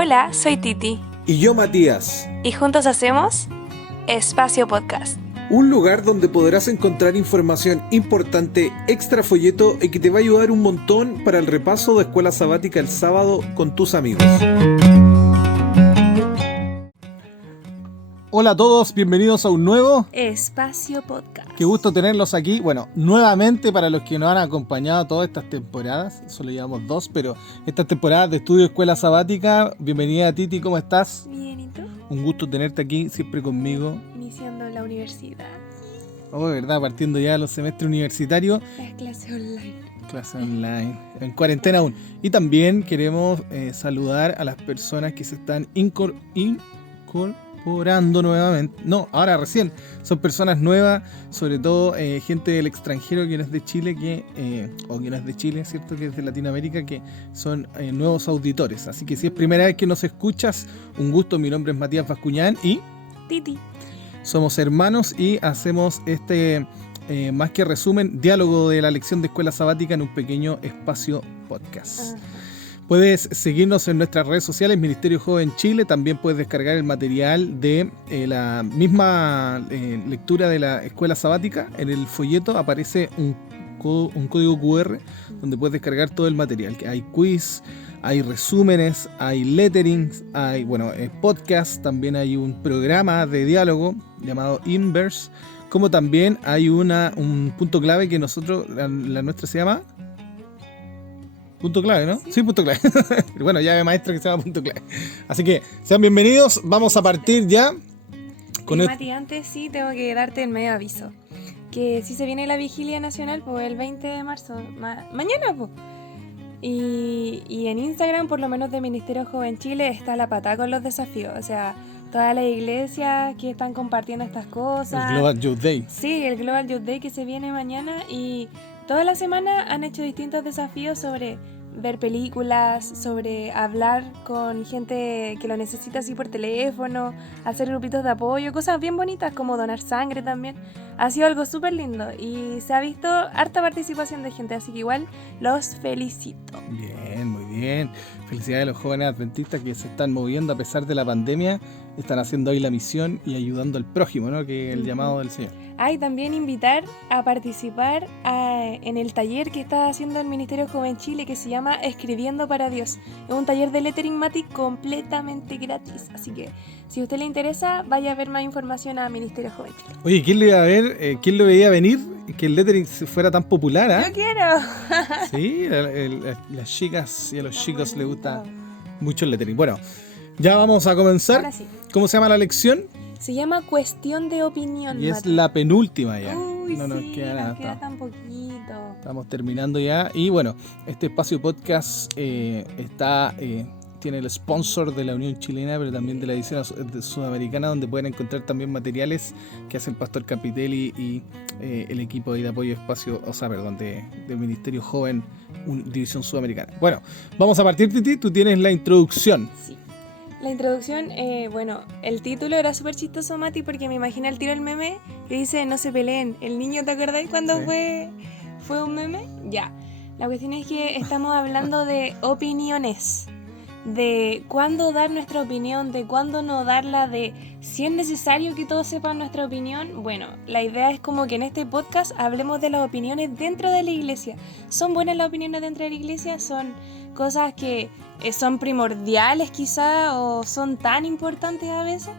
Hola, soy Titi. Y yo, Matías. Y juntos hacemos Espacio Podcast. Un lugar donde podrás encontrar información importante, extra folleto y que te va a ayudar un montón para el repaso de escuela sabática el sábado con tus amigos. Hola a todos, bienvenidos a un nuevo Espacio Podcast. Qué gusto tenerlos aquí. Bueno, nuevamente para los que nos han acompañado todas estas temporadas, solo llevamos 2, pero estas temporadas de estudio escuela sabática. Bienvenida Titi, ¿cómo estás? Bien, ¿y tú? Un gusto tenerte aquí, siempre conmigo. Iniciando la universidad. Oh, verdad, partiendo ya de los semestres universitarios. Las clases online. Clase online, en cuarentena aún. Y también queremos saludar a las personas que se están incorporando nuevamente. No, ahora recién. Son personas nuevas, sobre todo gente del extranjero que no es de Chile, o que no es de Chile, ¿cierto? Que es de Latinoamérica, que son nuevos auditores. Así que si es primera vez que nos escuchas, un gusto. Mi nombre es Matías Bascuñán y Titi. somos hermanos y hacemos más que resumen, diálogo de la lección de escuela sabática en un pequeño espacio podcast. Puedes seguirnos en nuestras redes sociales, Ministerio Joven Chile. También puedes descargar el material de la misma lectura de la escuela sabática. En el folleto aparece un código QR donde puedes descargar todo el material. Hay quiz, hay resúmenes, hay letterings, hay podcast. También hay un programa de diálogo llamado Inverse. Como también hay un punto clave que nosotros, la nuestra se llama punto clave, ¿no? Sí, punto clave. Bueno, ya hay maestra que se llama punto clave. Así que sean bienvenidos. Vamos a partir ya con Mati, antes sí tengo que darte el medio aviso. Que si se viene la vigilia nacional, pues el 20 de marzo, mañana, pues. Y en Instagram, por lo menos de Ministerio Joven Chile, está la patada con los desafíos. O sea, todas las iglesias que están compartiendo estas cosas. El Global Youth Day. Sí, el Global Youth Day que se viene mañana. Y toda la semana han hecho distintos desafíos sobre ver películas, sobre hablar con gente que lo necesita así por teléfono, hacer grupitos de apoyo, cosas bien bonitas como donar sangre también. Ha sido algo súper lindo y se ha visto harta participación de gente, así que igual los felicito. Bien, muy bien. Felicidades a los jóvenes adventistas que se están moviendo a pesar de la pandemia, están haciendo ahí la misión y ayudando al prójimo, ¿no? Que es el llamado del Señor. Y también invitar a participar en el taller que está haciendo el Ministerio Joven Chile que se llama Escribiendo para Dios. Es un taller de lettering Mati completamente gratis, así que si a usted le interesa, vaya a ver más información a Ministerio Joven Chile. Oye, ¿quién lo iba a ver? ¿Quién lo veía venir? Que el lettering fuera tan popular, ¿eh? ¡Yo quiero! Sí, las chicas y a los chicos les gusta mucho el lettering. Bueno, ya vamos a comenzar. Ahora sí. ¿Cómo se llama la lección? Se llama Cuestión de Opinión. Y es la penúltima ya. Uy, no nos sí, queda nada. Queda tan poquito. Estamos terminando ya. Y bueno, este espacio podcast tiene el sponsor de la Unión Chilena, pero también de la edición sudamericana, donde pueden encontrar también materiales que hace el Pastor Capitelli y el equipo de apoyo espacio, del Ministerio Joven, División Sudamericana. Bueno, vamos a partir, Titi. Tú tienes la introducción. Sí. La introducción, el título era súper chistoso, Mati, porque me imaginé el tiro del meme que dice no se peleen. El niño, ¿te acordáis cuando Sí. fue un meme? Ya. La cuestión es que estamos hablando de opiniones, de cuándo dar nuestra opinión, de cuándo no darla, de si es necesario que todos sepan nuestra opinión. Bueno, la idea es como que en este podcast hablemos de las opiniones dentro de la iglesia. ¿Son buenas las opiniones dentro de la iglesia? ¿Son cosas que son primordiales quizá o son tan importantes a veces?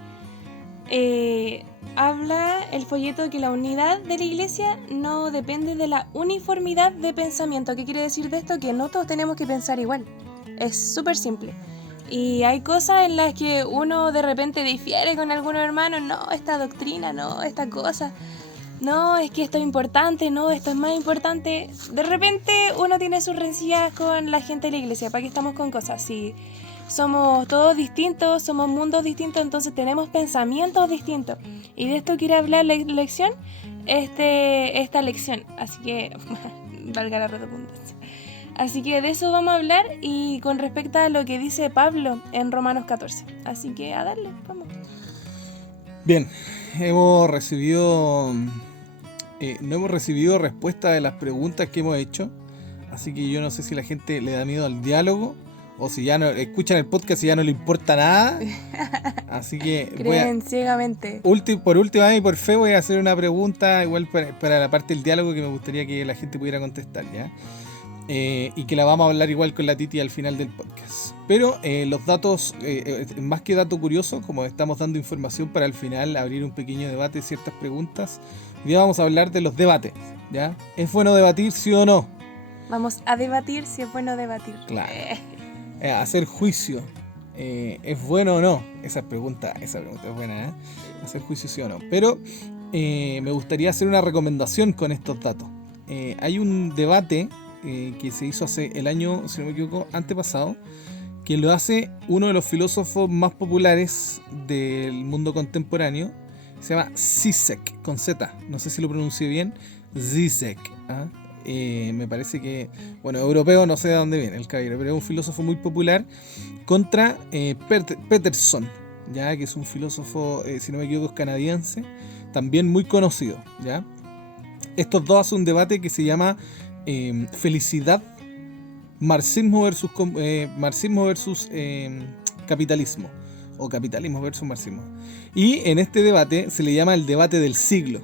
Habla el folleto que la unidad de la iglesia no depende de la uniformidad de pensamiento. ¿Qué quiere decir de esto? Que no todos tenemos que pensar igual. Es súper simple. Y hay cosas en las que uno de repente difiere con algunos hermanos. No, esta doctrina, no, esta cosa. No, es que esto es importante, no, esto es más importante. De repente uno tiene sus rencillas con la gente de la iglesia. ¿Para qué estamos con cosas? Si somos todos distintos, somos mundos distintos, entonces tenemos pensamientos distintos. Y de esto quiere hablar la lección, esta lección. Así que, valga la redundancia. Así que de eso vamos a hablar y con respecto a lo que dice Pablo en Romanos 14. Así que a darle, vamos. Bien, no hemos recibido respuesta de las preguntas que hemos hecho, así que yo no sé si la gente le da miedo al diálogo O si ya no escuchan el podcast y ya no le importa nada. Así que creen ciegamente. Por última vez y por fe voy a hacer una pregunta igual para la parte del diálogo que me gustaría que la gente pudiera contestar, ¿ya? Y que la vamos a hablar igual con la Titi al final del podcast. Pero los datos, más que dato curioso, como estamos dando información para al final abrir un pequeño debate, ciertas preguntas, hoy día vamos a hablar de los debates, ¿ya? ¿Es bueno debatir, sí o no? Vamos a debatir si es bueno debatir. Claro. Hacer juicio, ¿es bueno o no? Esa pregunta es buena, ¿eh? Hacer juicio, sí o no. Pero me gustaría hacer una recomendación con estos datos. Hay un debate que se hizo hace el año, si no me equivoco, antepasado, que lo hace uno de los filósofos más populares del mundo contemporáneo. Se llama Zizek, con Z, no sé si lo pronuncio bien. Zizek, ¿ah? Me parece que, bueno, europeo, no sé de dónde viene el caballero, pero es un filósofo muy popular contra Peterson, ya que es un filósofo, si no me equivoco, canadiense, también muy conocido, ¿ya? Estos dos hacen un debate que se llama felicidad, marxismo versus capitalismo, o capitalismo versus marxismo. Y en este debate se le llama el debate del siglo.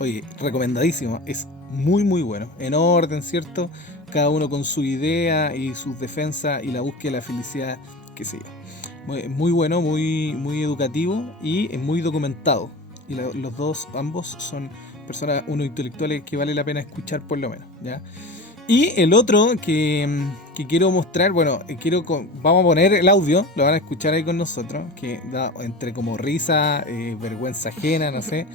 Oye, recomendadísimo, es muy muy bueno, en orden, ¿cierto? Cada uno con su idea y sus defensas y la búsqueda de la felicidad, qué sé yo. Muy bueno, muy educativo y muy documentado. Y los dos, ambos son personas, unos intelectuales que vale la pena escuchar por lo menos, ¿ya? Y el otro que quiero mostrar, bueno, vamos a poner el audio, lo van a escuchar ahí con nosotros, que da entre como risa, vergüenza ajena, no sé,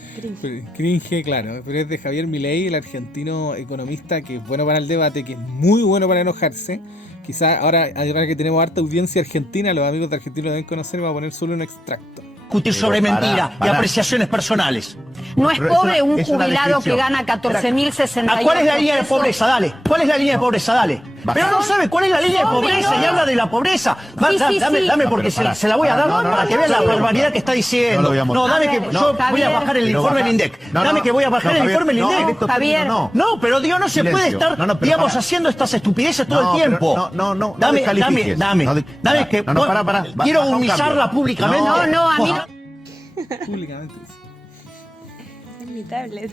cringe, claro, pero es de Javier Milei, el argentino economista, que es bueno para el debate, que es muy bueno para enojarse. Quizás ahora que tenemos harta audiencia argentina, los amigos de Argentina lo deben conocer, voy a poner solo un extracto. Discutir sobre mentira y apreciaciones personales. No es pobre un jubilado que gana 14.068. ¿Cuál es la línea de pobreza? Dale. ¿Cuál es la línea de pobreza? Dale. Pero no sabe cuál es la línea de pobreza y habla de la pobreza. Dame porque se la voy a dar para que vean la barbaridad que está diciendo. No, dame que yo voy a bajar el informe del INDEC. Dame que voy a bajar el informe del INDEC. Javier. No, pero digo, no se puede estar, digamos, haciendo estas estupideces todo el tiempo. Dame que quiero humillarla públicamente. No, a mí no. Públicamente. Es mi tablet.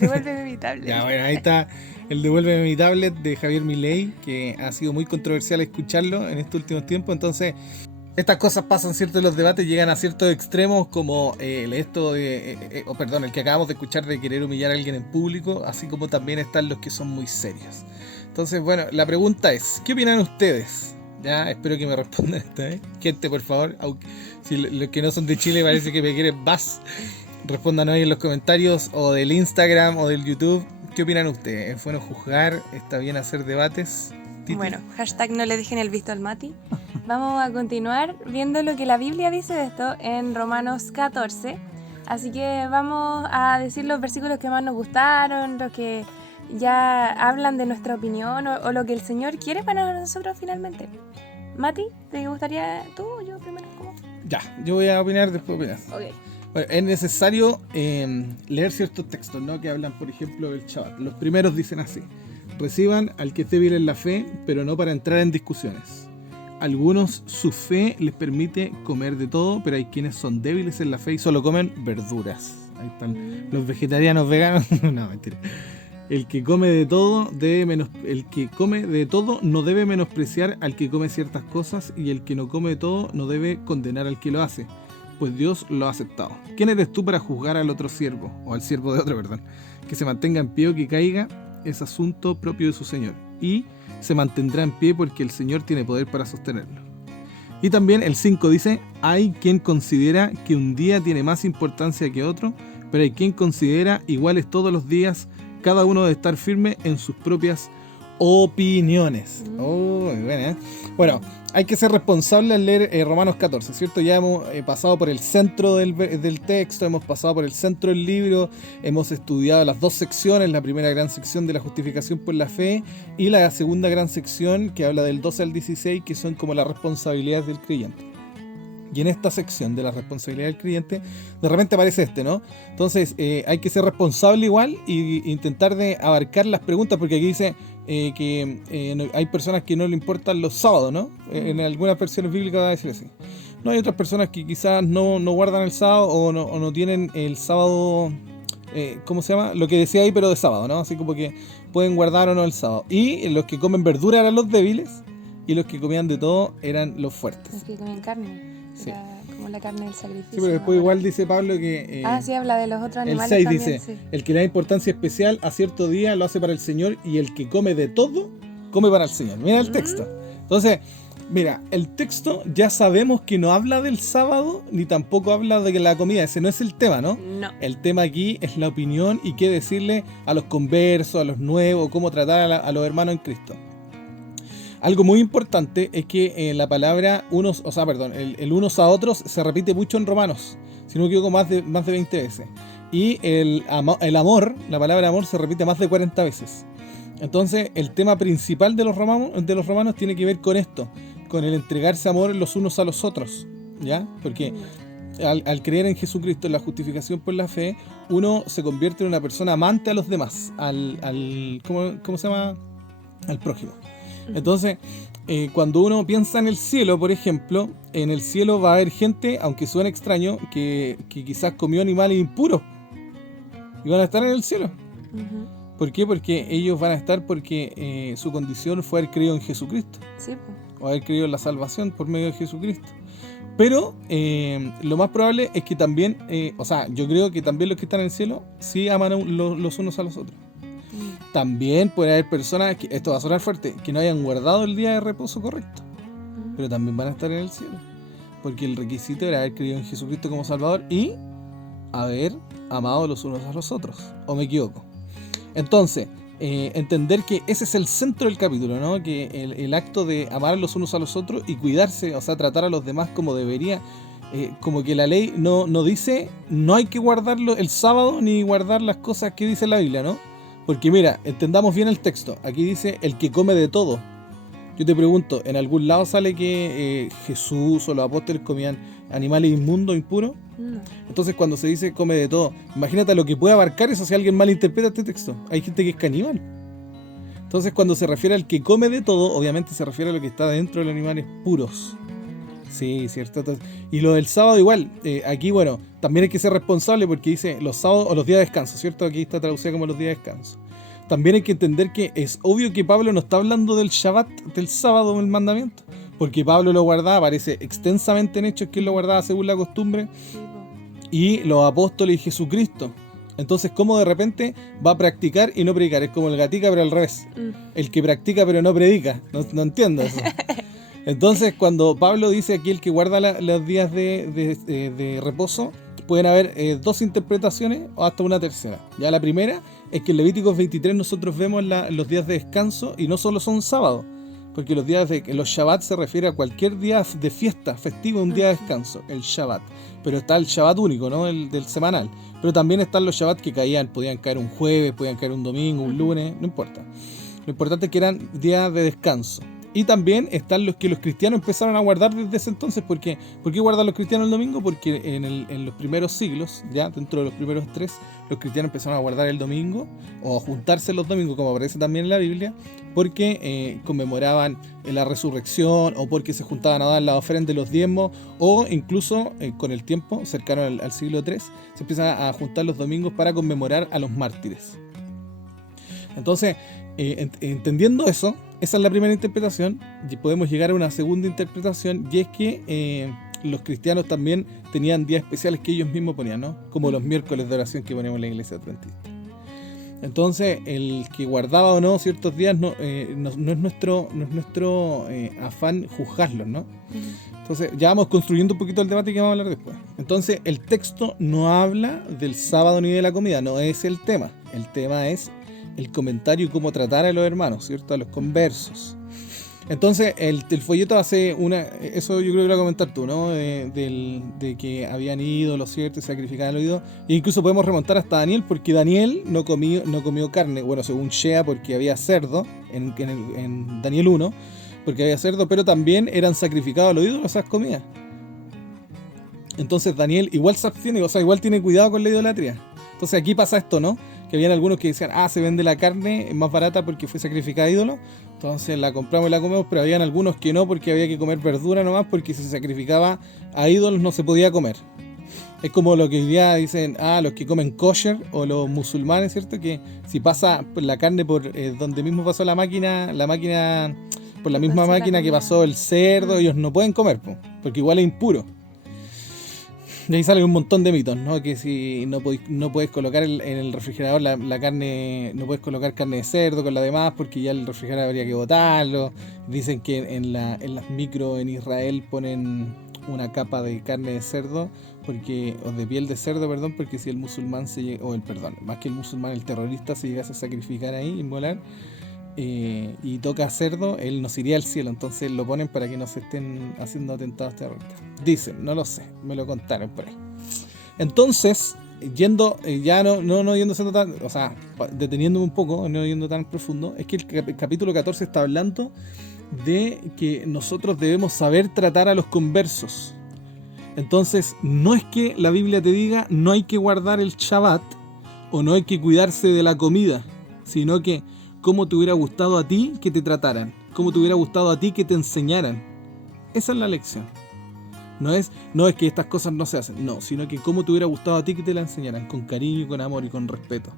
Devuélveme mi tablet. Ya, bueno, ahí está el Devuélveme mi tablet de Javier Milei, que ha sido muy controversial escucharlo en estos últimos tiempos. Entonces, estas cosas pasan, ¿cierto? En los debates llegan a ciertos extremos, como el que acabamos de escuchar, de querer humillar a alguien en público, así como también están los que son muy serios. Entonces, bueno, la pregunta es, ¿qué opinan ustedes? Ya, espero que me respondan esta vez. Gente, por favor, aunque si los que no son de Chile parece que me quieren más, respondan ahí en los comentarios o del Instagram o del YouTube. ¿Qué opinan ustedes? ¿Es bueno juzgar? ¿Está bien hacer debates? ¿Titi? Bueno, hashtag no le dejen el visto al Mati. Vamos a continuar viendo lo que la Biblia dice de esto en Romanos 14. Así que vamos a decir los versículos que más nos gustaron, los que ya hablan de nuestra opinión o lo que el Señor quiere para nosotros finalmente. Mati, ¿te gustaría tú o yo primero? ¿Cómo? Ya, yo voy a opinar, después opinas. Ok. Bueno, es necesario leer ciertos textos, ¿no? Que hablan, por ejemplo, del Shabbat. Los primeros dicen así: reciban al que es débil en la fe, pero no para entrar en discusiones. Algunos su fe les permite comer de todo, pero hay quienes son débiles en la fe y solo comen verduras. Ahí están los vegetarianos veganos. No, mentira. El que come de todo no debe menospreciar al que come ciertas cosas, y el que no come de todo no debe condenar al que lo hace, pues Dios lo ha aceptado. ¿Quién eres tú para juzgar al otro siervo, o al siervo de otro, perdón? Que se mantenga en pie o que caiga es asunto propio de su Señor, y se mantendrá en pie porque el Señor tiene poder para sostenerlo. Y también el 5 dice: hay quien considera que un día tiene más importancia que otro, pero hay quien considera iguales todos los días. Cada uno debe estar firme en sus propias opiniones. Oh, muy buena, ¿eh? Bueno, hay que ser responsable al leer Romanos 14, ¿cierto? Ya hemos pasado por el centro del texto, hemos pasado por el centro del libro, hemos estudiado las dos secciones, la primera gran sección de la justificación por la fe y la segunda gran sección que habla del 12 al 16, que son como las responsabilidades del creyente. Y en esta sección de la responsabilidad del creyente, de repente aparece ¿no? Entonces hay que ser responsable igual e intentar de abarcar las preguntas, porque aquí dice, hay personas que no le importan los sábados, ¿no? En algunas versiones bíblicas va a decir así. No, hay otras personas que quizás no guardan el sábado o no tienen el sábado, ¿cómo se llama? Lo que decía ahí, pero de sábado, ¿no? Así como que pueden guardar o no el sábado. Y los que comen verdura eran los débiles y los que comían de todo eran los fuertes. Los que comen carne. Sí. Como la carne del sacrificio. Sí, pero después igual dice Pablo que... sí, habla de los otros animales el 6 también, dice, sí. el que le da importancia especial a cierto día lo hace para el Señor y el que come de todo, come para el Señor. Mira el texto. Entonces, mira, el texto ya sabemos que no habla del sábado ni tampoco habla de la comida. Ese no es el tema, ¿no? No. El tema aquí es la opinión y qué decirle a los conversos, a los nuevos, cómo tratar a los hermanos en Cristo. Algo muy importante es que la palabra el unos a otros se repite mucho en Romanos, si no me equivoco más de 20 veces. Y el amor, la palabra amor se repite más de 40 veces. Entonces el tema principal de los romanos tiene que ver con esto, con el entregarse amor los unos a los otros, ¿ya? Porque al creer en Jesucristo, en la justificación por la fe, uno se convierte en una persona amante a los demás, ¿cómo se llama? Al prójimo. Entonces, cuando uno piensa en el cielo, por ejemplo, en el cielo va a haber gente, aunque suene extraño, que quizás comió animales impuros y van a estar en el cielo. ¿Por qué? Porque ellos van a estar porque su condición fue haber creído en Jesucristo. Sí, o haber creído en la salvación por medio de Jesucristo. Pero lo más probable es que también, yo creo que también los que están en el cielo sí aman los unos a los otros. También puede haber personas, esto va a sonar fuerte, que no hayan guardado el día de reposo correcto, pero también van a estar en el cielo, porque el requisito era haber creído en Jesucristo como Salvador y haber amado los unos a los otros, ¿o me equivoco? Entonces, entender que ese es el centro del capítulo, ¿no? Que el acto de amar los unos a los otros y cuidarse, tratar a los demás como debería, como que la ley no dice, no hay que guardarlo el sábado ni guardar las cosas que dice la Biblia, ¿no? Porque mira, entendamos bien el texto. Aquí dice el que come de todo. Yo te pregunto, ¿en algún lado sale que Jesús o los apóstoles comían animales inmundos, impuros? No. Entonces cuando se dice come de todo, imagínate lo que puede abarcar eso si alguien malinterpreta este texto. Hay gente que es caníbal. Entonces cuando se refiere al que come de todo, obviamente se refiere a lo que está dentro de los animales puros. Sí, cierto. Entonces, y lo del sábado igual, aquí bueno, también hay que ser responsable porque dice los sábados o los días de descanso, ¿cierto? Aquí está traducida como los días de descanso. También hay que entender que es obvio que Pablo no está hablando del Shabbat, del sábado, el mandamiento, porque Pablo lo guardaba, aparece extensamente en Hechos que él lo guardaba según la costumbre, y los apóstoles y Jesucristo. Entonces, ¿cómo de repente va a practicar y no predicar? Es como el gatica pero al revés. El que practica pero no predica. No entiendo eso. Entonces, cuando Pablo dice aquí el que guarda los días de reposo, pueden haber dos interpretaciones o hasta una tercera. Ya la primera es que en Levíticos 23 nosotros vemos los días de descanso y no solo son sábados, porque los Shabbat se refiere a cualquier día de fiesta, festivo, un día de descanso, el Shabbat. Pero está el Shabbat único, ¿no? El del semanal. Pero también están los Shabbat que podían caer un jueves, podían caer un domingo, un lunes, no importa. Lo importante es que eran días de descanso. Y también están los que los cristianos empezaron a guardar desde ese entonces. ¿Por qué guardan los cristianos el domingo? Porque en los primeros siglos, ya dentro de los primeros 3, los cristianos empezaron a guardar el domingo o a juntarse los domingos, como aparece también en la Biblia, porque conmemoraban la resurrección o porque se juntaban a dar la ofrenda de los diezmos, o incluso con el tiempo, cercano al siglo 3, se empiezan a juntar los domingos para conmemorar a los mártires. Entonces, entendiendo eso, esa es la primera interpretación, y podemos llegar a una segunda interpretación, y es que los cristianos también tenían días especiales que ellos mismos ponían, ¿no? Como los miércoles de oración que ponemos en la iglesia adventista. Entonces, el que guardaba o no ciertos días no es nuestro afán juzgarlos, ¿no? Entonces, ya vamos construyendo un poquito el debate que vamos a hablar después. Entonces, el texto no habla del sábado ni de la comida, no es el tema. El tema es el comentario y cómo tratar a los hermanos, ¿cierto? A los conversos. Entonces, el folleto hace eso yo creo que lo vas a comentar tú, ¿no? De que habían ídolos, ¿cierto? Y sacrificaban los ídolos. E incluso podemos remontar hasta Daniel, porque Daniel no comió carne, bueno, según Shea, porque había cerdo, en Daniel 1, porque había cerdo, pero también eran sacrificados a los ídolos esas comidas. Entonces Daniel igual se abstiene, igual tiene cuidado con la idolatría. Entonces aquí pasa esto, ¿no? que habían algunos que decían, se vende la carne, es más barata porque fue sacrificada a ídolos, entonces la compramos y la comemos, pero habían algunos que no, porque había que comer verdura nomás, porque si se sacrificaba a ídolos no se podía comer. Es como lo que hoy día dicen, los que comen kosher o los musulmanes, ¿cierto? Que si pasa la carne por donde mismo pasó la máquina, por la misma máquina que pasó el cerdo, ellos no pueden comer, porque igual es impuro. De ahí salen un montón de mitos, ¿no? Que si no puedes colocar en el refrigerador la carne, no puedes colocar carne de cerdo con la demás porque ya el refrigerador habría que botarlo. Dicen que en las micro en Israel ponen una capa de carne de cerdo o de piel de cerdo, porque si el musulmán más que el musulmán, el terrorista se llegase a sacrificar ahí, inmolar, y toca cerdo, él nos iría al cielo, entonces lo ponen para que no se estén haciendo atentados terroristas. Dicen, no lo sé, me lo contaron por ahí. Entonces, yendo, ya no yendo tan, o sea, deteniéndome un poco, no yendo tan profundo, es que el capítulo 14 está hablando de que nosotros debemos saber tratar a los conversos. Entonces, no es que la Biblia te diga no hay que guardar el Shabbat o no hay que cuidarse de la comida, sino que cómo te hubiera gustado a ti que te trataran, cómo te hubiera gustado a ti que te enseñaran. Esa es la lección. No es que estas cosas no se hacen, no, sino que cómo te hubiera gustado a ti que te la enseñaran, con cariño, con amor y con respeto.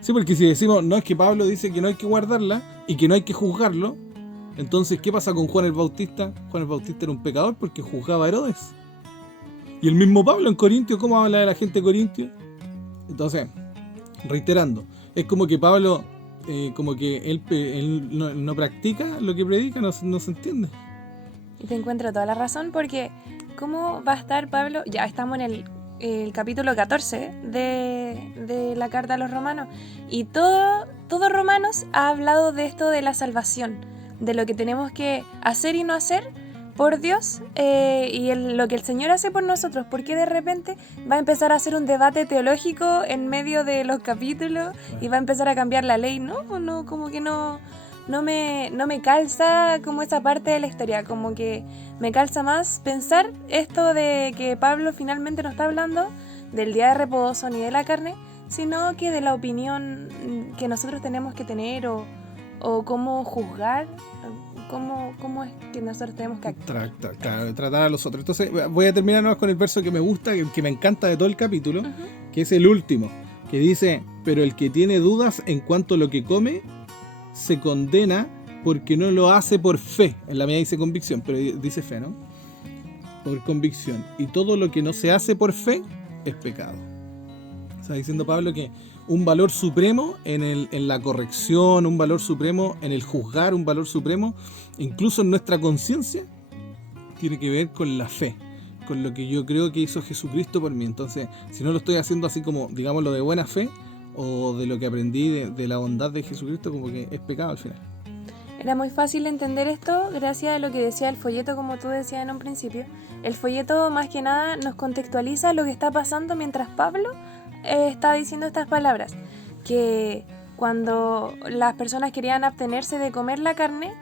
Sí, porque si decimos, no, es que Pablo dice que no hay que guardarla y que no hay que juzgarlo, entonces, ¿qué pasa con Juan el Bautista? Juan el Bautista era un pecador porque juzgaba a Herodes. Y el mismo Pablo en Corintio, ¿cómo habla de la gente de Corintio? Entonces, reiterando, es como que Pablo, como que él no practica lo que predica, no se entiende. Y te encuentro toda la razón, porque ¿cómo va a estar Pablo? Ya estamos en el capítulo 14 de la carta a los romanos, y todo Romanos ha hablado de esto de la salvación, de lo que tenemos que hacer y no hacer por Dios, y lo que el Señor hace por nosotros. ¿Por qué de repente va a empezar a hacer un debate teológico en medio de los capítulos y va a empezar a cambiar la ley? No, como que no me calza como esa parte de la historia, como que me calza más pensar esto de que Pablo finalmente no está hablando del día de reposo ni de la carne, sino que de la opinión que nosotros tenemos que tener o cómo juzgar, cómo es que nosotros tenemos que actuar. Tratar a los otros. Entonces voy a terminar nomás con el verso que me gusta, que me encanta de todo el capítulo, que es el último, que dice: pero el que tiene dudas en cuanto a lo que come, se condena porque no lo hace por fe. En la mía dice convicción, pero dice fe, ¿no? Por convicción. Y todo lo que no se hace por fe es pecado. Está diciendo Pablo que un valor supremo en la corrección, un valor supremo en el juzgar, un valor supremo incluso en nuestra conciencia, tiene que ver con la fe, con lo que yo creo que hizo Jesucristo por mí. Entonces, si no lo estoy haciendo así como, digámoslo, de buena fe, o de lo que aprendí de la bondad de Jesucristo, como que es pecado al final. Era muy fácil entender esto gracias a lo que decía el folleto, como tú decías en un principio. El folleto más que nada nos contextualiza lo que está pasando mientras Pablo está diciendo estas palabras, que cuando las personas querían abstenerse de comer la carne,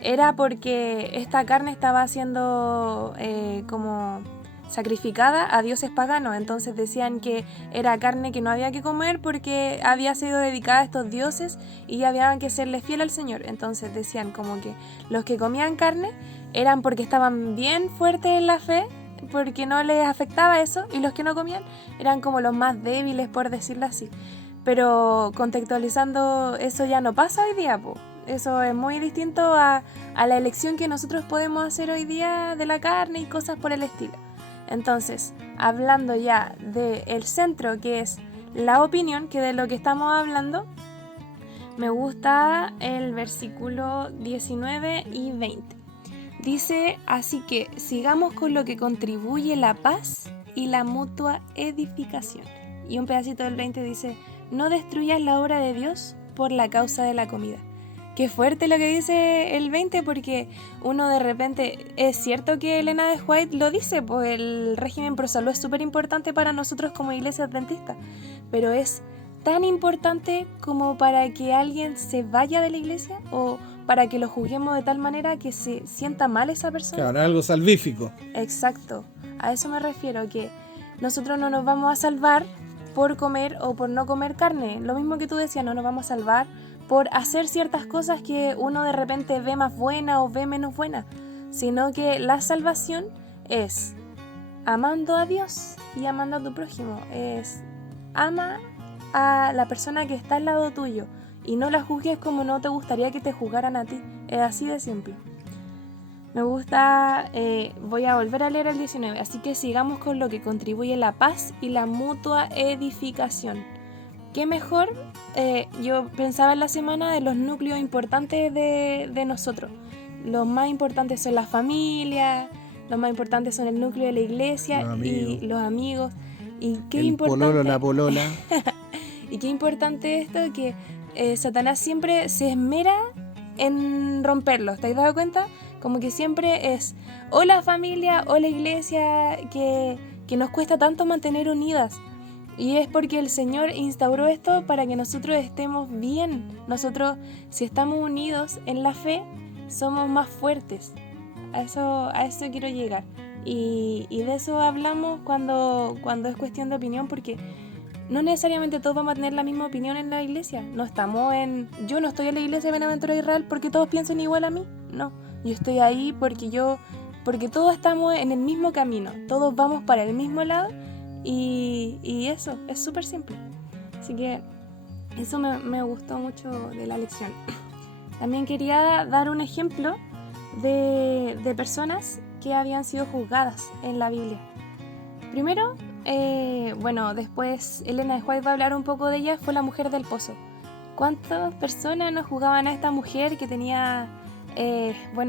era porque esta carne estaba siendo como sacrificada a dioses paganos. Entonces decían que era carne que no había que comer porque había sido dedicada a estos dioses y había que serles fiel al Señor. Entonces decían como que los que comían carne eran porque estaban bien fuertes en la fe, porque no les afectaba eso, y los que no comían eran como los más débiles, por decirlo así. Pero contextualizando, eso ya no pasa hoy día, po. Eso es muy distinto a la elección que nosotros podemos hacer hoy día de la carne y cosas por el estilo. Entonces, hablando ya del centro, que es la opinión, que de lo que estamos hablando, me gusta el versículo 19 y 20. Dice: así que sigamos con lo que contribuye la paz y la mutua edificación. Y un pedacito del 20 dice: no destruyas la obra de Dios por la causa de la comida. Qué fuerte lo que dice el 20, porque uno de repente, es cierto que Elena de White lo dice, pues el régimen pro salud es súper importante para nosotros como iglesia adventista, pero es tan importante como para que alguien se vaya de la iglesia o para que lo juzguemos de tal manera que se sienta mal esa persona. Claro, algo salvífico. Exacto, a eso me refiero, que nosotros no nos vamos a salvar por comer o por no comer carne. Lo mismo que tú decías, no nos vamos a salvar por hacer ciertas cosas que uno de repente ve más buena o ve menos buena, sino que la salvación es amando a Dios y amando a tu prójimo. Es ama a la persona que está al lado tuyo y no la juzgues como no te gustaría que te juzgaran a ti. Es así de simple. Me gusta, voy a volver a leer el 19, así que sigamos con lo que contribuye la paz y la mutua edificación. ¿Qué mejor? Yo pensaba en la semana de los núcleos importantes de nosotros. Los más importantes son la familia, los más importantes son el núcleo de la iglesia y los amigos. Y qué el importante, pololo, la polola. y qué importante esto, que Satanás siempre se esmera en romperlos. ¿Te has dado cuenta? Como que siempre es o la familia o la iglesia que nos cuesta tanto mantener unidas. Y es porque el Señor instauró esto para que nosotros estemos bien. Nosotros, si estamos unidos en la fe, somos más fuertes. A eso quiero llegar. Y de eso hablamos cuando es cuestión de opinión, porque no necesariamente todos vamos a tener la misma opinión en la iglesia. Yo no estoy en la iglesia de Benaventura de Israel porque todos piensen igual a mí. No, yo estoy ahí porque todos estamos en el mismo camino. Todos vamos para el mismo lado. Y eso, es súper simple. Así que eso me gustó mucho de la lección. También quería dar un ejemplo de personas que habían sido juzgadas en la Biblia. Primero, después Elena de White va a hablar un poco de ella, fue la mujer del pozo. ¿Cuántas personas nos juzgaban a esta mujer que tenía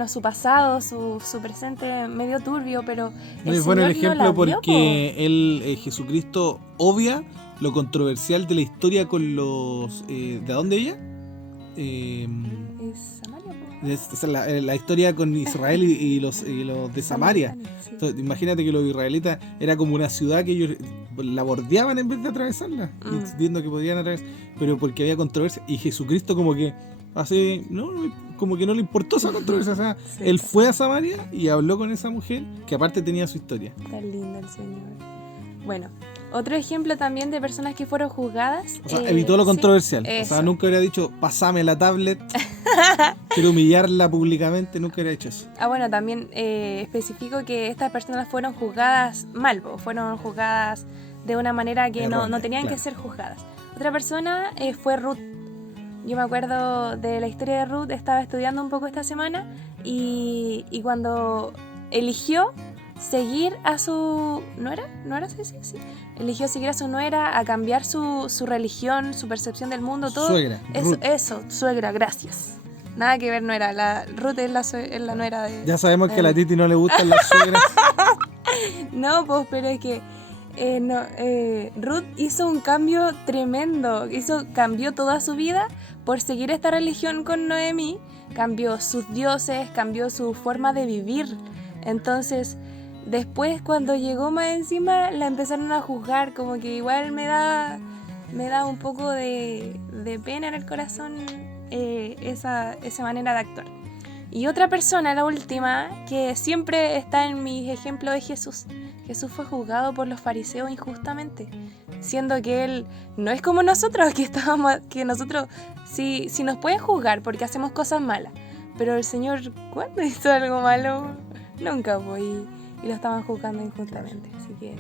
su pasado, su presente medio turbio, pero el Señor el ejemplo no la vio, porque Jesucristo obvia lo controversial de la historia con los... ¿de dónde ella? Es Samaria, la historia con Israel y los de Samaria. Sí. Entonces, imagínate que los israelitas era como una ciudad que ellos la bordeaban en vez de atravesarla, viendo que podían atravesar, pero porque había controversia, y Jesucristo como que así, como que no le importó esa controversia. O sea, sí, él fue a Samaria y habló con esa mujer que aparte tenía su historia. Tan lindo el Señor. Bueno, otro ejemplo también de personas que fueron juzgadas. O sea, evitó lo controversial. Sí, o sea, nunca hubiera dicho, pasame la tablet, quiero humillarla públicamente, nunca hubiera hecho eso. Bueno, también especifico que estas personas fueron juzgadas mal, fueron juzgadas de una manera que Errónea, no tenían claro. que ser juzgadas. Otra persona fue Ruth. Yo me acuerdo de la historia de Ruth, estaba estudiando un poco esta semana y cuando eligió seguir a su nuera, sí. Eligió seguir a su nuera, a cambiar su religión, su percepción del mundo, todo. Suegra, Eso, suegra, gracias. Nada que ver nuera, Ruth es la nuera de... Ya sabemos que a la Titi no le gustan las suegras. No, pues, pero es que Ruth hizo un cambio tremendo, cambió toda su vida por seguir esta religión con Noemí, cambió sus dioses, cambió su forma de vivir. Entonces, después cuando llegó más encima, la empezaron a juzgar, como que igual me da un poco de pena en el corazón esa manera de actuar. Y otra persona, la última, que siempre está en mis ejemplos de Jesús. Jesús fue juzgado por los fariseos injustamente, siendo que él no es como nosotros, que nosotros sí nos pueden juzgar porque hacemos cosas malas, pero el Señor, ¿cuándo hizo algo malo? Nunca, pues, y lo estaban juzgando injustamente. Así que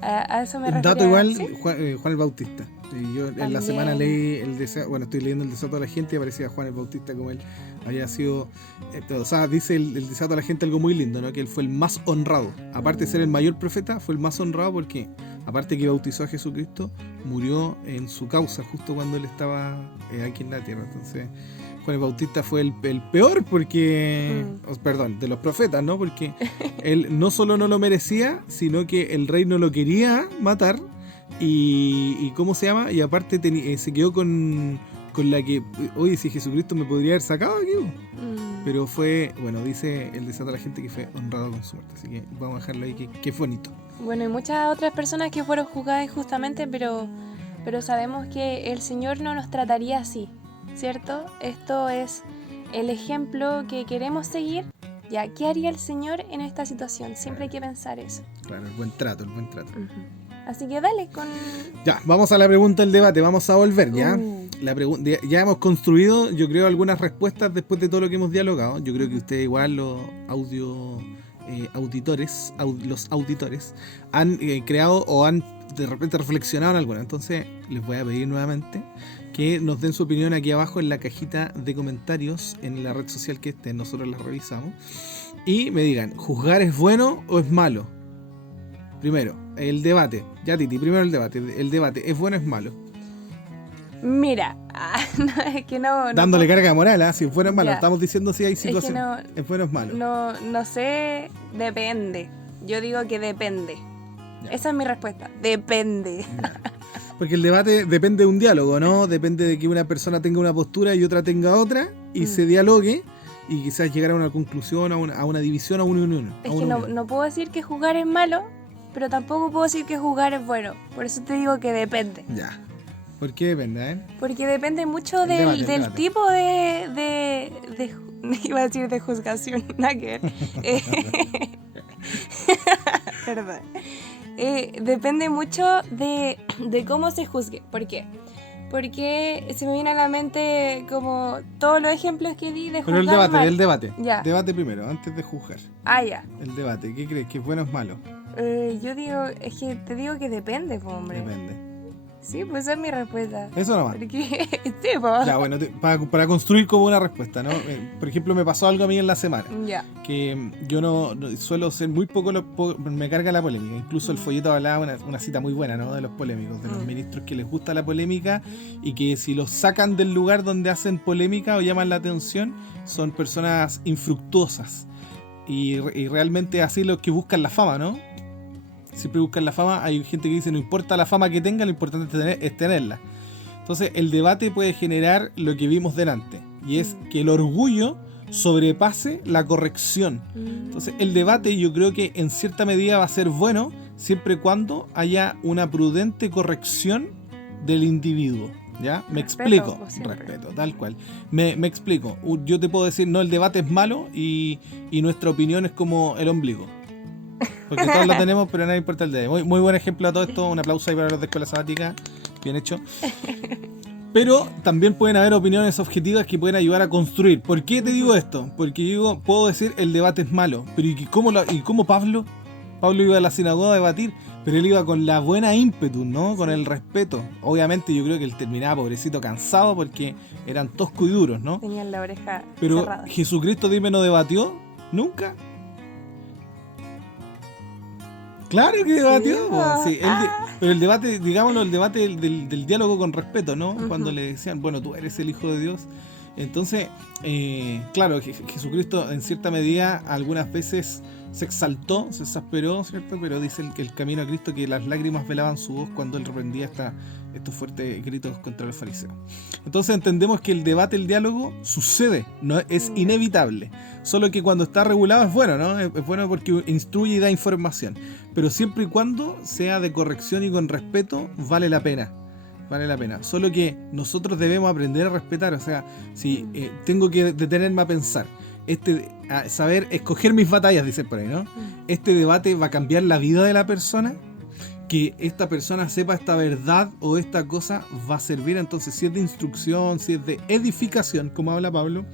a eso me refiero. Dato igual, ¿sí? Juan el Bautista. Y yo en la semana leí estoy leyendo el desato a la gente y aparecía Juan el Bautista como él había sido, o sea, dice el desato a la gente algo muy lindo, ¿no? Que él fue el más honrado, aparte de ser el mayor profeta, fue el más honrado porque aparte que bautizó a Jesucristo, murió en su causa justo cuando él estaba aquí en la tierra. Entonces Juan el Bautista fue el peor porque, perdón, de los profetas, ¿no? Porque él no solo no lo merecía, sino que el rey no lo quería matar. Y ¿cómo se llama? Y aparte se quedó con la que, oye, si Jesucristo me podría haber sacado aquí. Pero fue, bueno, dice el desato a la gente que fue honrado con su muerte. Así que vamos a dejarlo ahí, que es bonito. Bueno, y muchas otras personas que fueron juzgadas injustamente, pero sabemos que el Señor no nos trataría así, ¿cierto? Esto es el ejemplo que queremos seguir. Ya, ¿qué haría el Señor en esta situación? Siempre hay que pensar eso. Claro, el buen trato. Uh-huh. Así que dale con... Ya, vamos a la pregunta del debate, vamos a volver, ¿ya? Ya hemos construido, yo creo, algunas respuestas después de todo lo que hemos dialogado. Yo creo que ustedes igual, los auditores, han creado o han de repente reflexionado en alguna. Entonces, les voy a pedir nuevamente que nos den su opinión aquí abajo en la cajita de comentarios en la red social que nosotros la revisamos. Y me digan, ¿juzgar es bueno o es malo? Primero, el debate. Ya, Titi, primero el debate. El debate, ¿es bueno o es malo? Mira, no, es que no... Dándole no, carga moral, ¿eh? Si es bueno o es malo. Ya. Estamos diciendo si hay situaciones. Es que ¿Es bueno o es malo? no sé, depende. Yo digo que depende. Ya. Esa es mi respuesta, depende. Ya. Porque el debate depende de un diálogo, ¿no? Depende de que una persona tenga una postura y otra tenga otra, y se dialogue, y quizás llegar a una conclusión, a una división, a una unión. Es que no puedo decir que jugar es malo, pero tampoco puedo decir que jugar es bueno. Por eso te digo que depende. Ya. ¿Por qué depende, Porque depende mucho El del debate. tipo de iba a decir de juzgación, nada que ver. Perdón. Depende mucho de cómo se juzgue. ¿Por qué? Porque se me viene a la mente como todos los ejemplos que di de Pero juzgar mal. el debate. Ya. Debate primero, antes de juzgar. Ah, ya. El debate, ¿qué crees? ¿Que es bueno o es malo? Yo digo, es que te digo que depende, po, hombre. Depende. Sí, pues esa es mi respuesta. Eso nomás. Porque, sí, po. Ya, bueno, para construir como una respuesta, ¿no? Por ejemplo, me pasó algo a mí en la semana. Ya. Que yo no suelo ser muy poco, me carga la polémica. Incluso el folleto hablaba una cita muy buena, ¿no? De los polémicos, de los ministros que les gusta la polémica y que si los sacan del lugar donde hacen polémica o llaman la atención, son personas infructuosas. Y realmente así los que buscan la fama, ¿no? Siempre buscan la fama. Hay gente que dice no importa la fama que tenga, lo importante es tenerla. Entonces el debate puede generar lo que vimos delante, y es que el orgullo sobrepase la corrección. Entonces el debate yo creo que en cierta medida va a ser bueno siempre y cuando haya una prudente corrección del individuo. ¿Ya? Me explico. Respeto, tal cual. Me explico. Yo te puedo decir, no, el debate es malo y nuestra opinión es como el ombligo. Porque todos lo tenemos, pero no importa el debate. Muy buen ejemplo a todo esto. Un aplauso ahí para los de Escuela Sabática. Bien hecho. Pero también pueden haber opiniones objetivas que pueden ayudar a construir. ¿Por qué te digo esto? Porque yo puedo decir el debate es malo. Pero ¿y cómo Pablo? Pablo iba a la sinagoga a debatir, pero él iba con la buena ímpetu, ¿no? Con el respeto. Obviamente yo creo que él terminaba pobrecito cansado porque eran toscos y duros, ¿no? Tenían la oreja Pero cerrada. Jesucristo, dime, ¿no debatió? ¿Nunca? Claro que debatió. Sí, pero el debate, digámoslo, el debate del diálogo con respeto, ¿no? Cuando le decían, bueno, tú eres el Hijo de Dios. Entonces, claro, Jesucristo en cierta medida algunas veces se exaltó, se exasperó, ¿cierto? Pero dice el camino a Cristo que las lágrimas velaban su voz cuando él reprendía estos fuertes gritos contra los fariseos. Entonces entendemos que el debate, el diálogo sucede, no es inevitable. Solo que cuando está regulado es bueno, ¿no? Es bueno porque instruye y da información. Pero siempre y cuando sea de corrección y con respeto, vale la pena. Vale la pena. Solo que nosotros debemos aprender a respetar. O sea, si tengo que detenerme a pensar, a saber escoger mis batallas, dicen por ahí, ¿no? Este debate va a cambiar la vida de la persona. Que esta persona sepa esta verdad o esta cosa va a servir. Entonces, si es de instrucción, si es de edificación, como habla Pablo,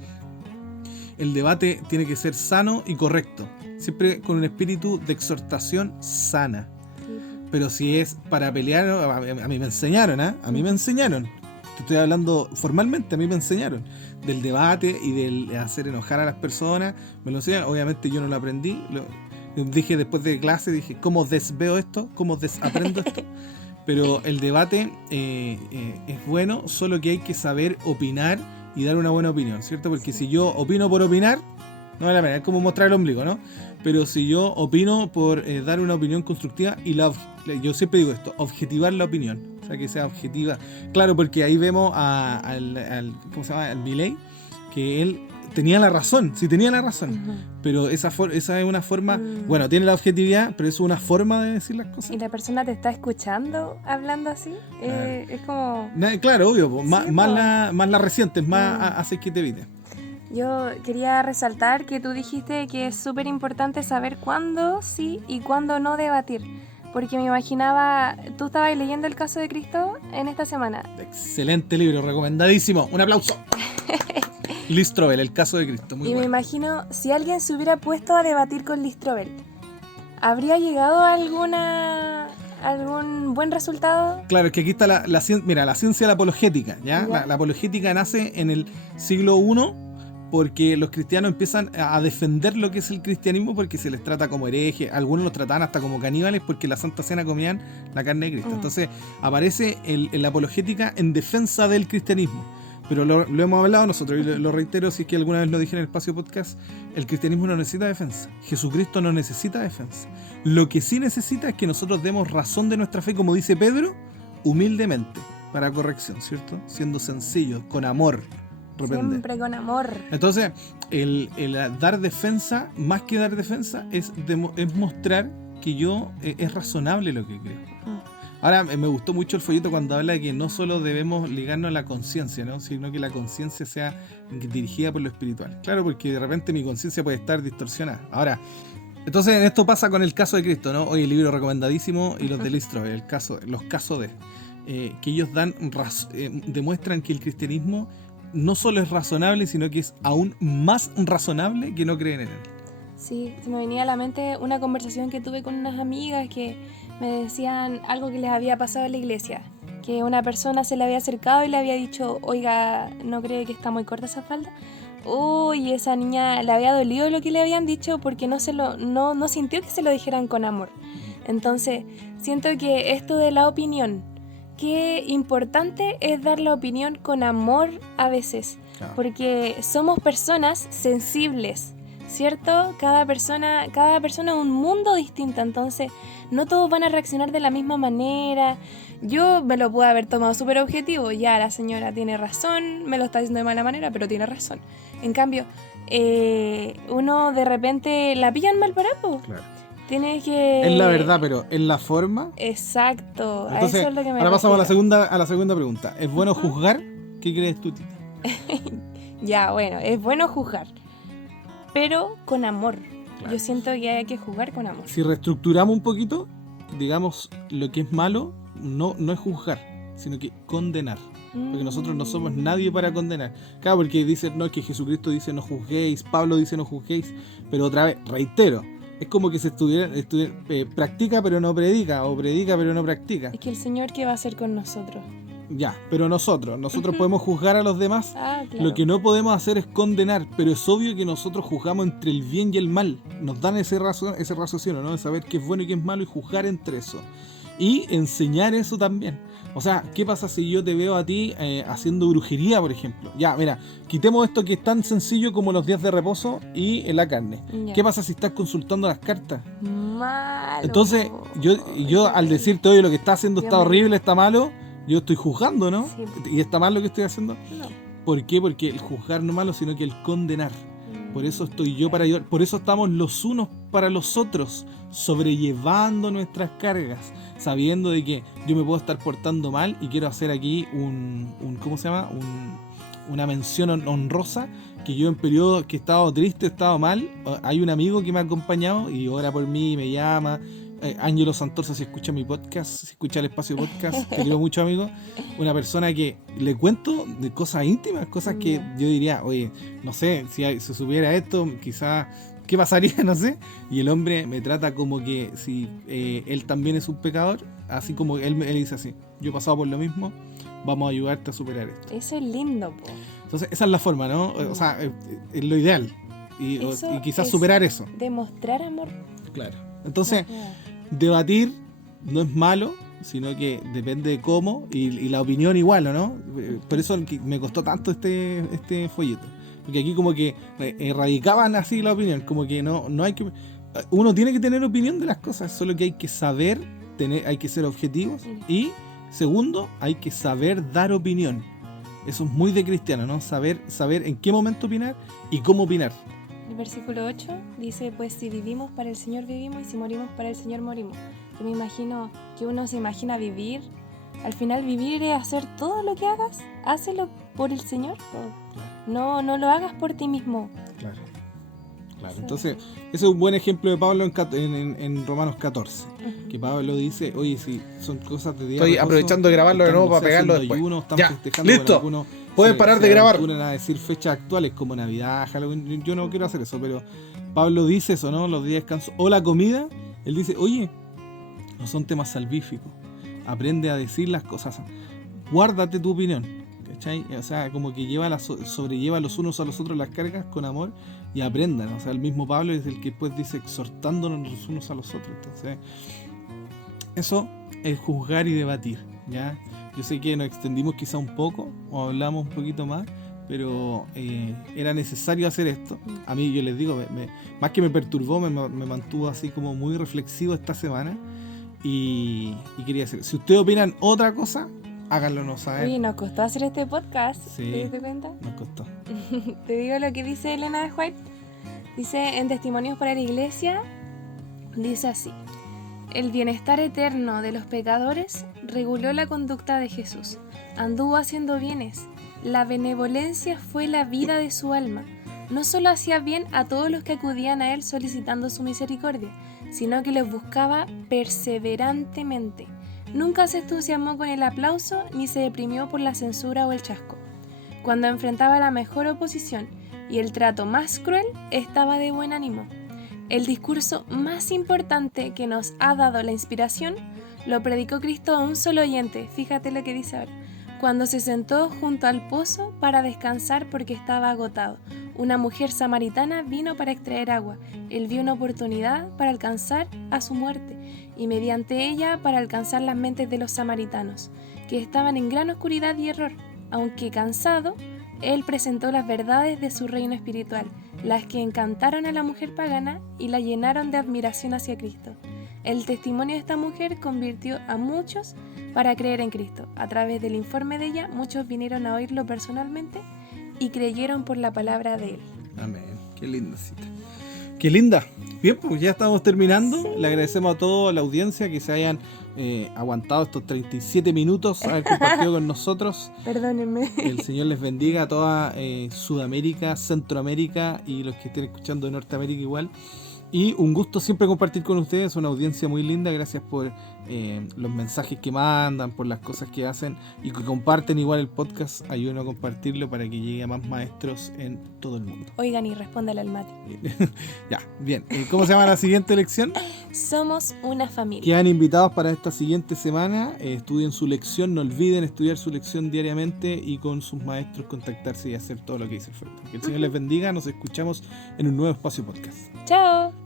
el debate tiene que ser sano y correcto. Siempre con un espíritu de exhortación sana. Pero si es para pelear, a mí me enseñaron, ¿eh? A mí me enseñaron. Te estoy hablando formalmente, a mí me enseñaron. Del debate y del hacer enojar a las personas. Me lo enseñaron. Obviamente yo no lo aprendí. Dije después de clase, dije, ¿cómo desveo esto? ¿Cómo desaprendo esto? Pero el debate es bueno, solo que hay que saber opinar y dar una buena opinión, ¿cierto? Porque si yo opino por opinar, no vale la pena, es como mostrar el ombligo, ¿no? Pero si yo opino por dar una opinión constructiva, y yo siempre digo esto, objetivar la opinión, o sea, que sea objetiva. Claro, porque ahí vemos ¿cómo se llama? Al Milei, que él tenía la razón, sí tenía la razón, pero esa es una forma, bueno, tiene la objetividad, pero es una forma de decir las cosas. ¿Y la persona te está escuchando hablando así? Es como... Claro, obvio, más la reciente, más hace que te evite. Yo quería resaltar que tú dijiste que es súper importante saber cuándo sí y cuándo no debatir. porque me imaginaba, tú estabas leyendo el caso de Cristo en esta semana. Excelente libro, recomendadísimo. Un aplauso. Lee Strobel, El caso de Cristo. Muy y bueno. me imagino, si alguien se hubiera puesto a debatir con Lee Strobel, ¿habría llegado a algún buen resultado? Claro, es que aquí está la ciencia. Mira, la ciencia de la apologética, ¿ya? Ya. La apologética nace en el siglo I porque los cristianos empiezan a defender lo que es el cristianismo porque se les trata como herejes. Algunos los trataban hasta como caníbales porque en la Santa Cena comían la carne de Cristo. Entonces aparece la apologética en defensa del cristianismo. Pero lo hemos hablado nosotros, y lo reitero, si es que alguna vez lo dije en el Espacio Podcast, el cristianismo no necesita defensa. Jesucristo no necesita defensa. Lo que sí necesita es que nosotros demos razón de nuestra fe, como dice Pedro, humildemente, para corrección, ¿cierto? Siendo sencillos, con amor. Siempre con amor. Entonces, el dar defensa, más que dar defensa, es mostrar que yo es razonable lo que creo. Ahora, me gustó mucho el folleto cuando habla de que no solo debemos ligarnos a la conciencia, ¿no? Sino que la conciencia sea dirigida por lo espiritual. Claro, porque de repente mi conciencia puede estar distorsionada. Ahora, entonces esto pasa con el caso de Cristo, ¿no? Hoy el libro recomendadísimo y los de Lee Strobel, los casos de... que ellos demuestran que el cristianismo no solo es razonable, sino que es aún más razonable que no creen en él. Sí, se me venía a la mente una conversación que tuve con unas amigas que me decían algo que les había pasado en la iglesia, que una persona se le había acercado y le había dicho, oiga, ¿no cree que está muy corta esa falda? Uy, esa niña le había dolido lo que le habían dicho porque no sintió que se lo dijeran con amor. Entonces, siento que esto de la opinión, qué importante es dar la opinión con amor a veces, porque somos personas sensibles, ¿cierto? Cada persona es un mundo distinto, entonces no todos van a reaccionar de la misma manera. Yo me lo pude haber tomado súper objetivo, ya la señora tiene razón, me lo está diciendo de mala manera, pero tiene razón. En cambio, uno de repente la pillan mal parado. Claro. Tienes que... Es la verdad, pero en la forma... Exacto. Entonces, a eso es lo que me ahora pasamos refiero. a la segunda pregunta. ¿Es bueno juzgar? ¿Qué crees tú, Titi? Ya, bueno, es bueno juzgar, pero con amor. Claro. Yo siento que hay que juzgar con amor. Si reestructuramos un poquito, digamos, lo que es malo no es juzgar, sino que condenar. Porque nosotros no somos nadie para condenar. Claro, porque dicen, no, es que Jesucristo dice no juzguéis, Pablo dice no juzguéis, pero otra vez, reitero, es como que se practica pero no predica, o predica pero no practica. Es que el Señor, ¿qué va a hacer con nosotros? Ya, pero nosotros podemos juzgar a los demás. Claro. Lo que no podemos hacer es condenar, pero es obvio que nosotros juzgamos entre el bien y el mal. Nos dan ese raciocinio, ¿no? De saber qué es bueno y qué es malo y juzgar entre eso. Y enseñar eso también. O sea, ¿qué pasa si yo te veo a ti haciendo brujería, por ejemplo? Ya, mira, quitemos esto que es tan sencillo como los días de reposo y la carne. Ya. ¿Qué pasa si estás consultando las cartas? Malo. Entonces, yo al decirte, oye, lo que estás haciendo está horrible, está malo, yo estoy juzgando, ¿no? Sí. ¿Y está mal lo que estoy haciendo? No. ¿Por qué? Porque el juzgar no es malo, sino que el condenar. Por eso estoy yo para ayudar. Por eso estamos los unos para los otros, sobrellevando nuestras cargas, sabiendo de que yo me puedo estar portando mal y quiero hacer aquí ¿cómo se llama? Una mención honrosa, que yo en periodo que he estado triste, he estado mal, hay un amigo que me ha acompañado y ora por mí, me llama. Ángelo Santorza, si escucha mi podcast, si escucha el Espacio Podcast, que quiero mucho, amigo, una persona que le cuento de cosas íntimas, cosas que yo diría, oye, no sé, si se supiera esto, quizás, ¿qué pasaría? No sé. Y el hombre me trata como que si él también es un pecador, así como él dice así, yo he pasado por lo mismo, vamos a ayudarte a superar esto. Eso es lindo, po. Entonces, esa es la forma, ¿no? O sea, es lo ideal. Y quizás superar eso. Demostrar amor. Claro. Entonces, debatir no es malo, sino que depende de cómo y la opinión igual, ¿o no? Por eso me costó tanto este folleto. Porque aquí como que erradicaban así la opinión, como que no hay que... Uno tiene que tener opinión de las cosas, solo que hay que saber, hay que ser objetivos y, segundo, hay que saber dar opinión. Eso es muy de cristiano, ¿no? Saber en qué momento opinar y cómo opinar. El versículo 8 dice, pues si vivimos para el Señor vivimos y si morimos para el Señor morimos. Yo me imagino que uno se imagina vivir, al final vivir es hacer todo lo que hagas, hácelo por el Señor. No lo hagas por ti mismo. Claro. Claro, Sí. entonces ese es un buen ejemplo de Pablo en Romanos 14, que Pablo dice, oye, si son cosas de día Estoy reposo, aprovechando de grabarlo de están, nuevo no para sé, pegarlo haciendo después. ayuno, están Ya, festejando, listo. algunos Puedes parar de grabar. aventuran a decir fechas actuales como Navidad, Halloween. Yo no quiero hacer eso, pero Pablo dice eso, ¿no? Los días de descanso o la comida, él dice, oye, no son temas salvíficos, aprende a decir las cosas, guárdate tu opinión, ¿cachai? O sea, como que sobrelleva los unos a los otros las cargas con amor y aprendan. O sea, el mismo Pablo es el que después dice exhortándonos los unos a los otros. Entonces, eso es juzgar y debatir, ¿ya? Yo sé que nos extendimos quizá un poco o hablamos un poquito más, pero era necesario hacer esto. A mí, yo les digo, más que me perturbó, me mantuvo así como muy reflexivo esta semana y quería decir, si ustedes opinan otra cosa, háganlo saber. Oye, nos costó hacer este podcast, Sí. ¿te diste cuenta? Nos costó. Te digo lo que dice Elena de White. Dice en Testimonios para la Iglesia, dice así: el bienestar eterno de los pecadores reguló la conducta de Jesús. Anduvo haciendo bienes. La benevolencia fue la vida de su alma. No solo hacía bien a todos los que acudían a él solicitando su misericordia, sino que los buscaba perseverantemente. Nunca se entusiasmó con el aplauso ni se deprimió por la censura o el chasco. Cuando enfrentaba la mejor oposición y el trato más cruel, estaba de buen ánimo. El discurso más importante que nos ha dado la inspiración lo predicó Cristo a un solo oyente. Fíjate lo que dice ahora. Cuando se sentó junto al pozo para descansar porque estaba agotado, una mujer samaritana vino para extraer agua. Él vio una oportunidad para alcanzar a su muerte y mediante ella para alcanzar las mentes de los samaritanos, que estaban en gran oscuridad y error. Aunque cansado, él presentó las verdades de su reino espiritual, las que encantaron a la mujer pagana y la llenaron de admiración hacia Cristo. El testimonio de esta mujer convirtió a muchos para creer en Cristo. A través del informe de ella, muchos vinieron a oírlo personalmente y creyeron por la palabra de él. Amén. Qué linda cita. Qué linda. Bien, pues ya estamos terminando. Sí. Le agradecemos a toda la audiencia que se hayan aguantado estos 37 minutos, haber compartido con nosotros. Perdónenme. El Señor les bendiga a toda Sudamérica, Centroamérica y los que estén escuchando de Norteamérica igual. Y un gusto siempre compartir con ustedes, una audiencia muy linda. Gracias por los mensajes que mandan, por las cosas que hacen y que comparten igual el podcast. Ayúdenos a compartirlo para que llegue a más maestros en todo el mundo. Oigan y respóndale al Mati. Ya, bien. ¿Cómo se llama la siguiente lección? Somos una familia. Quedan invitados para esta siguiente semana. Estudien su lección, no olviden estudiar su lección diariamente y con sus maestros contactarse y hacer todo lo que dice el Fuerte. Que el Señor les bendiga. Nos escuchamos en un nuevo espacio podcast. Chao.